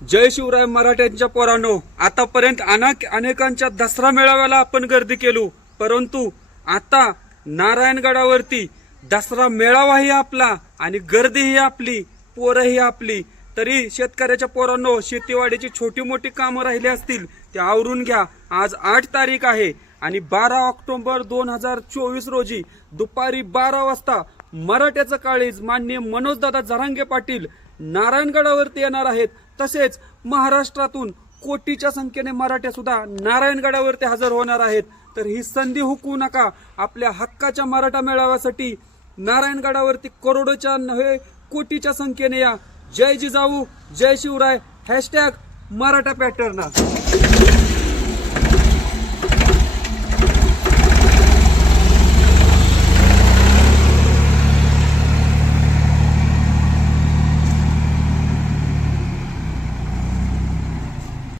जय शिवराय मराठ्यांच्या पोरांनो आतापर्यंत अनेक अनेकांच्या दसरा मेळाव्याला आपण गर्दी केलो. परंतु आता नारायणगडावरती दसरा मेळावाही आपला आणि गर्दीही आपली पोरंही आपली. तरी शेतकऱ्याच्या पोरांनो शेतीवाडीची छोटी मोठी कामं राहिली असतील ते आवरून घ्या. आज आठ तारीख आहे आणि बारा ऑक्टोबर दोन हजार चोवीस रोजी दुपारी बारा वाजता मराठ्याचं काळीज माननीय मनोजदादा झरांगे पाटील नारायणगडावरती येणार आहेत. तसेच महाराष्ट्रातून कोटीच्या संख्येने मराठ्या सुद्धा नारायणगडावरती हजर होणार आहेत. तर ही संधी हुकू नका. आपल्या हक्काच्या मराठा मेळाव्यासाठी नारायणगडावरती करोडोच्या नव्हे कोटीच्या संख्येने या. जय जिजाऊ जय शिवराय. Hashtag Maratha pattern.